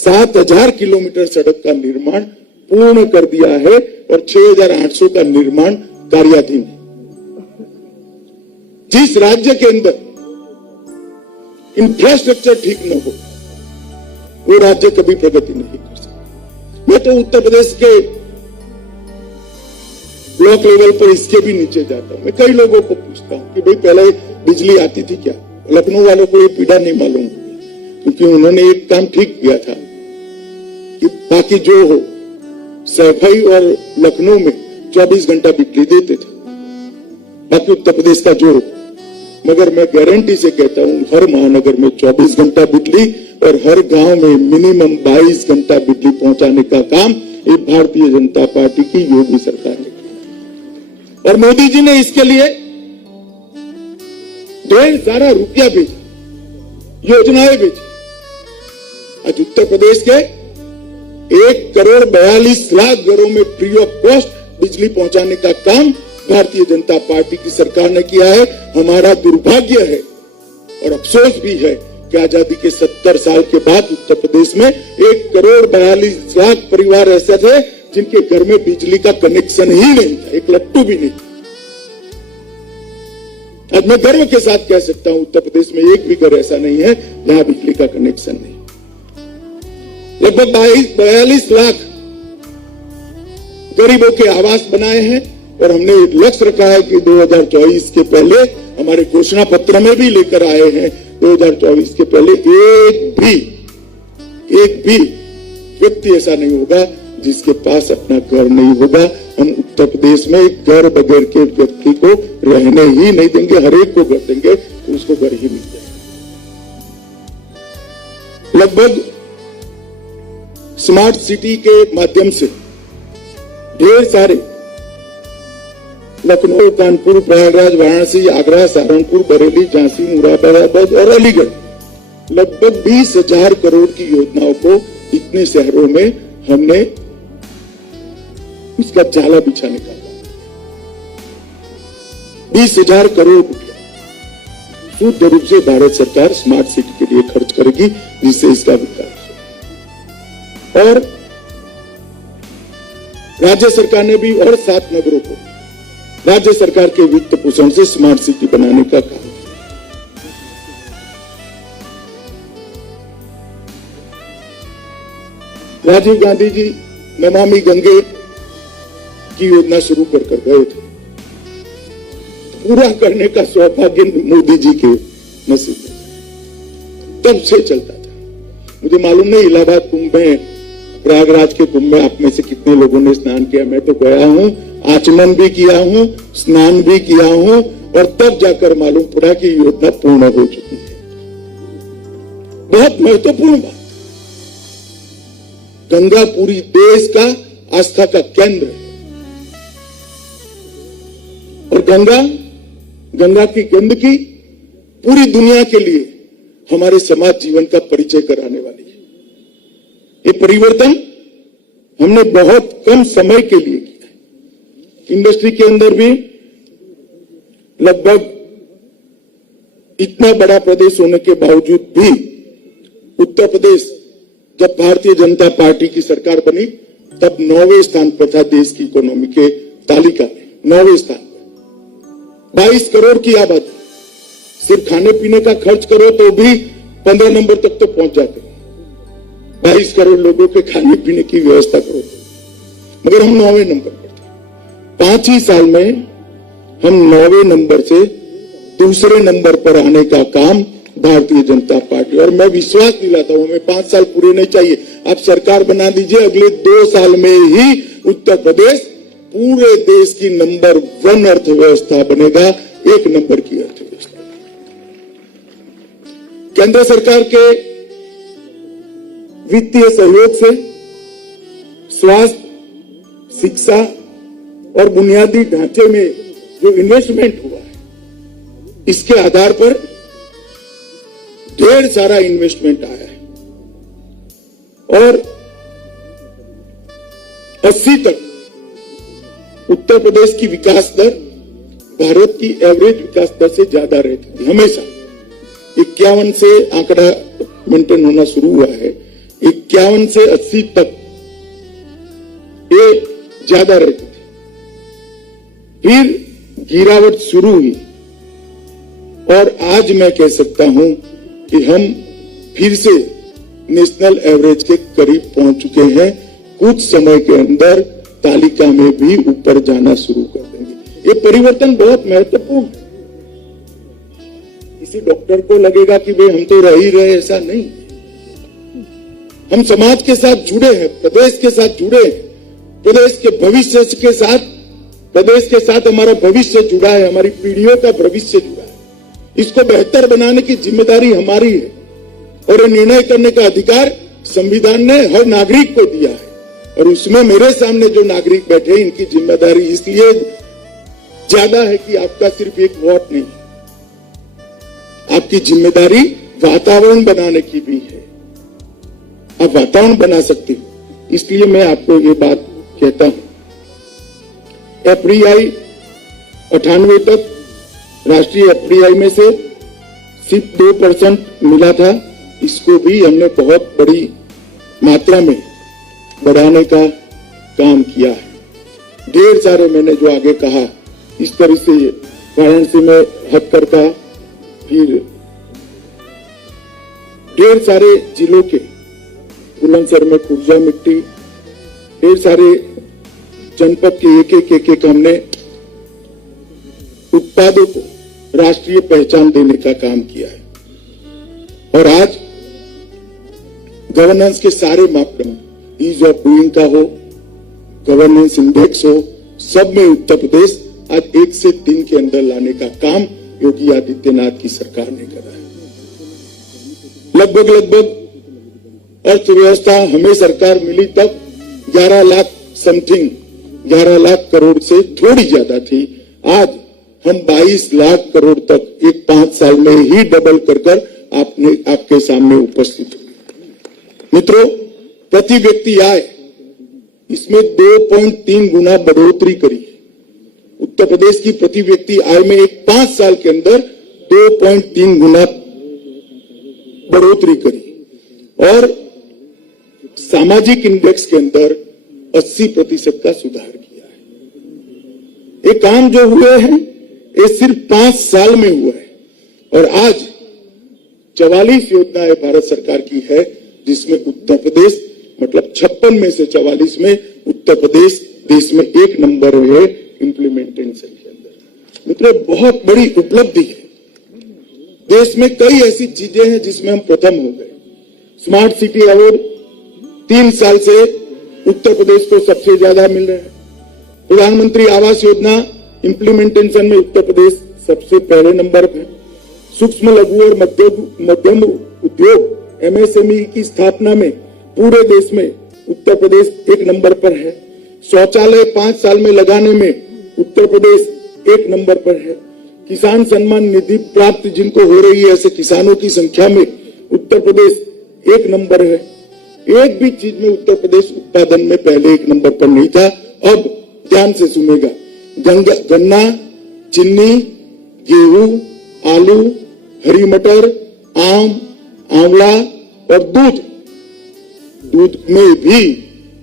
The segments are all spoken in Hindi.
सात हजार किलोमीटर सड़क का निर्माण पूर्ण कर दिया है और 6,800 का निर्माण कार्याधीन है। जिस राज्य के अंदर इंफ्रास्ट्रक्चर ठीक न हो वो राज्य कभी प्रगति नहीं कर सकता। मैं तो उत्तर प्रदेश के ब्लॉक लेवल पर इसके भी नीचे जाता हूं। मैं कई लोगों को पूछता हूं कि भाई पहले बिजली आती थी क्या? लखनऊ वालों को ये पीड़ा नहीं मालूम, क्योंकि उन्होंने एक काम ठीक किया था कि बाकी जो हो सफाई और लखनऊ में 24 घंटा बिजली देते थे, बाकी उत्तर प्रदेश का जो हो। मगर मैं गारंटी से कहता हूं हर महानगर में 24 घंटा बिजली और हर गांव में मिनिमम 22 घंटा बिजली पहुंचाने का काम ये भारतीय जनता पार्टी की योगी सरकार ने किया। और मोदी जी ने इसके लिए ढेर सारा रुपया भेजा, योजनाएं भेजी। आज उत्तर प्रदेश के 1,42,00,000 घरों में फ्री ऑफ कॉस्ट बिजली पहुंचाने का काम भारतीय जनता पार्टी की सरकार ने किया है। हमारा दुर्भाग्य है और अफसोस भी है कि आजादी के 70 साल के बाद उत्तर प्रदेश में 1,42,00,000 परिवार ऐसे थे जिनके घर में बिजली का कनेक्शन ही नहीं था, एक लट्टू भी नहीं। आज मैं गर्व के साथ कह सकता हूं उत्तर प्रदेश में एक भी घर ऐसा नहीं है जहां बिजली का कनेक्शन नहीं। लगभग 42 लाख गरीबों के आवास बनाए हैं और हमने लक्ष्य रखा है कि 2024 के पहले, हमारे घोषणा पत्र में भी लेकर आए हैं, 2024 के पहले एक भी व्यक्ति ऐसा नहीं होगा जिसके पास अपना घर नहीं होगा। हम उत्तर प्रदेश में घर बगैर के व्यक्ति को रहने ही नहीं देंगे, हर एक को घर देंगे तो उसको घर ही मिल जाएगा। लगभग स्मार्ट सिटी के माध्यम से ढेर सारे लखनऊ, कानपुर, प्रयागराज, वाराणसी, आगरा, सहारनपुर, बरेली, झांसी, मुरादाबाद और अलीगढ़ लगभग 20,000 करोड़ की योजनाओं को इतने शहरों में हमने इसका जाला बिछाने का 20,000 करोड़ रुपया शुद्ध रूप से भारत सरकार स्मार्ट सिटी के लिए खर्च करेगी, जिससे इसका विकास हो। और राज्य सरकार ने भी और 7 नगरों को राज्य सरकार के वित्त पोषण से स्मार्ट सिटी बनाने का काम किया। राजीव गांधी जी नमामि गंगे की योजना शुरू कर गए थे, पूरा करने का सौभाग्य मोदी जी के नसीब में तब से चलता था। मुझे मालूम नहीं इलाहाबाद कुंभ में, प्रयागराज के कुंभ में आप में से कितने लोगों ने स्नान किया। मैं तो गया हूं, आचमन भी किया हूं, स्नान भी किया हूं और तब जाकर मालूम पड़ा कि योजना पूर्ण हो चुकी है। बहुत महत्वपूर्ण बात, गंगा पूरी देश का आस्था का केंद्र है और गंगा की गंदगी पूरी दुनिया के लिए हमारे समाज जीवन का परिचय कराने वाली है। ये परिवर्तन हमने बहुत कम समय के लिए किया है। इंडस्ट्री के अंदर भी लगभग इतना बड़ा प्रदेश होने के बावजूद भी उत्तर प्रदेश जब भारतीय जनता पार्टी की सरकार बनी तब 9वें स्थान पर था देश की इकोनॉमी के तालिका में, 9वें स्थान पर। 22 करोड़ की आबादी, सिर्फ खाने पीने का खर्च करो तो भी 15 नंबर तक तो पहुंच जाते। 22 करोड़ लोगों के खाने पीने की व्यवस्था करो, मगर हम 9वें नंबर पर थे। 5 ही साल में हम 9वें नंबर से दूसरे नंबर पर आने का काम भारतीय जनता पार्टी, और मैं विश्वास दिलाता हूं, हमें 5 साल पूरे नहीं चाहिए, आप सरकार बना दीजिए, अगले 2 साल में ही उत्तर प्रदेश पूरे देश की नंबर 1 अर्थव्यवस्था बनेगा, 1 नंबर की अर्थव्यवस्था। केंद्र सरकार के वित्तीय सहयोग से स्वास्थ्य, शिक्षा और बुनियादी ढांचे में जो इन्वेस्टमेंट हुआ है, इसके आधार पर ढेर सारा इन्वेस्टमेंट आया है और 80 तक उत्तर प्रदेश की विकास दर भारत की एवरेज विकास दर से ज्यादा रहती थी हमेशा। 51 से आंकड़ा मेंटेन होना शुरू हुआ है, 51 से 80 तक ये ज्यादा रहती थी। फिर गिरावट शुरू हुई और आज मैं कह सकता हूं कि हम फिर से नेशनल एवरेज के करीब पहुंच चुके हैं। कुछ समय के अंदर तालिका में भी ऊपर जाना शुरू कर देंगे। ये परिवर्तन बहुत महत्वपूर्ण है। किसी डॉक्टर को लगेगा कि भाई हम तो रह ही रहे, ऐसा नहीं। हम समाज के साथ जुड़े हैं, प्रदेश के साथ जुड़े हैं, प्रदेश के भविष्य के साथ, प्रदेश के साथ हमारा भविष्य जुड़ा है, हमारी पीढ़ियों का भविष्य जुड़ा है। इसको बेहतर बनाने की जिम्मेदारी हमारी है और निर्णय करने का अधिकार संविधान ने हर नागरिक को दिया है। और उसमें मेरे सामने जो नागरिक बैठे, इनकी जिम्मेदारी इसलिए ज्यादा है कि आपका सिर्फ एक वोट नहीं, आपकी जिम्मेदारी वातावरण बनाने की भी है। आप वातावरण बना सकते हो, इसलिए मैं आपको ये बात कहता हूं। एफडीआई 98 तक राष्ट्रीय एफडीआई में से सिर्फ 2% मिला था। इसको भी हमने बहुत बड़ी मात्रा में बढ़ाने का काम किया है। ढेर सारे, मैंने जो आगे कहा, इस तरह से वाराणसी में हथकरघा, फिर ढेर सारे जिलों के, बुलंदशहर में खुर्जा मिट्टी, ढेर सारे जनपद के एक हमने उत्पादों को राष्ट्रीय पहचान देने का काम किया है। और आज गवर्नेंस के सारे मापदंड, ईज ऑफ डूइंग का हो, गवर्नेंस इंडेक्स हो, सब में उत्तर प्रदेश आज 1 से 3 के अंदर लाने का काम योगी आदित्यनाथ की सरकार ने करा है। लगभग अर्थव्यवस्था हमें सरकार मिली तब 11 लाख समथिंग, 11 लाख करोड़ से थोड़ी ज्यादा थी। आज हम 22 लाख करोड़ तक एक 5 साल में ही डबल कर आपके सामने उपस्थित हुए। मित्रों, प्रति व्यक्ति आय इसमें 2.3 गुना बढ़ोतरी करी है। उत्तर प्रदेश की प्रति व्यक्ति आय में एक 5 साल के अंदर 2.3 गुना बढ़ोतरी करी और सामाजिक इंडेक्स के अंदर 80% का सुधार किया है। ये काम जो हुए हैं ये सिर्फ 5 साल में हुआ है। और आज 44 योजनाएं भारत सरकार की है, जिसमें उत्तर प्रदेश, मतलब 56 में से 44 में उत्तर प्रदेश देश में 1 नंबर है इंप्लीमेंटेशन के अंदर। मित्रों, बहुत बड़ी उपलब्धि है। देश में कई ऐसी चीजें हैं जिसमें हम प्रथम हो गए। स्मार्ट सिटी अवार्ड 3 साल से उत्तर प्रदेश को सबसे ज्यादा मिल रहा है। प्रधानमंत्री आवास योजना इंप्लीमेंटेशन में उत्तर प्रदेश सबसे पहले नंबर पर। सूक्ष्म लघु और मध्यम उद्योग MSME की स्थापना में पूरे देश में उत्तर प्रदेश 1 नंबर पर है। शौचालय 5 साल में लगाने में उत्तर प्रदेश 1 नंबर पर है। किसान सम्मान निधि प्राप्त जिनको हो रही है, ऐसे किसानों की संख्या में उत्तर प्रदेश 1 नंबर है। एक भी चीज में उत्तर प्रदेश उत्पादन में पहले 1 नंबर पर नहीं था। अब ध्यान से सुनेगा, गन्ना, चीनी, गेहूं, आलू, हरी मटर, आम, आंवला और दूध में भी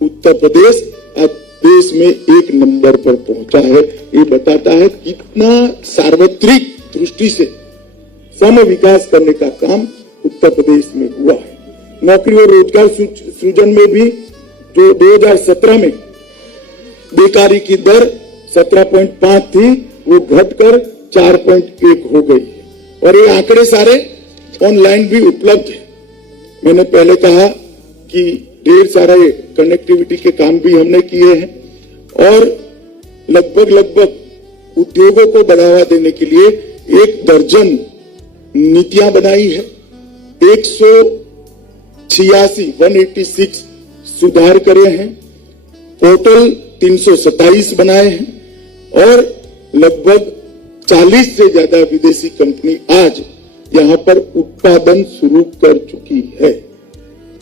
उत्तर प्रदेश अब देश में 1 नंबर पर पहुंचा है। ये बताता है कितना सार्वत्रिक दृष्टि से सम विकास करने का काम उत्तर प्रदेश में हुआ है। नौकरी और रोजगार सृजन में भी जो 2017 में बेकारी की दर 17.5 थी, वो घटकर 4.1 हो गई है। और ये आंकड़े सारे ऑनलाइन भी उपलब्ध है। मैंने पहले कहा कि ढेर सारे कनेक्टिविटी के काम भी हमने किए हैं और लगभग उद्योगों को बढ़ावा देने के लिए 1 दर्जन नीतियां बनाई है। 186 सुधार करे हैं, पोर्टल 327 बनाए हैं और लगभग 40 से ज्यादा विदेशी कंपनी आज यहां पर उत्पादन शुरू कर चुकी है।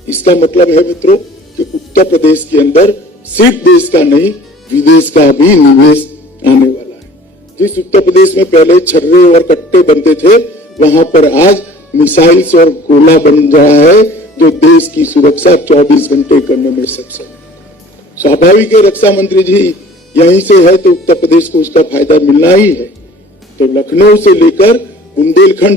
इसका मतलब है मित्रों कि उत्तर प्रदेश के अंदर सिर्फ देश का नहीं, विदेश का भी निवेश आने वाला है। जिस उत्तर प्रदेश में पहले छर्रे और कट्टे बनते थे, वहां पर आज मिसाइल्स और गोला बन रहा है जो देश की सुरक्षा 24 घंटे करने में सक्षम है। स्वाभाविक है, रक्षा मंत्री जी यहीं से है तो उत्तर प्रदेश को उसका फायदा मिलना ही है। तो लखनऊ से लेकर बुंदेलखंड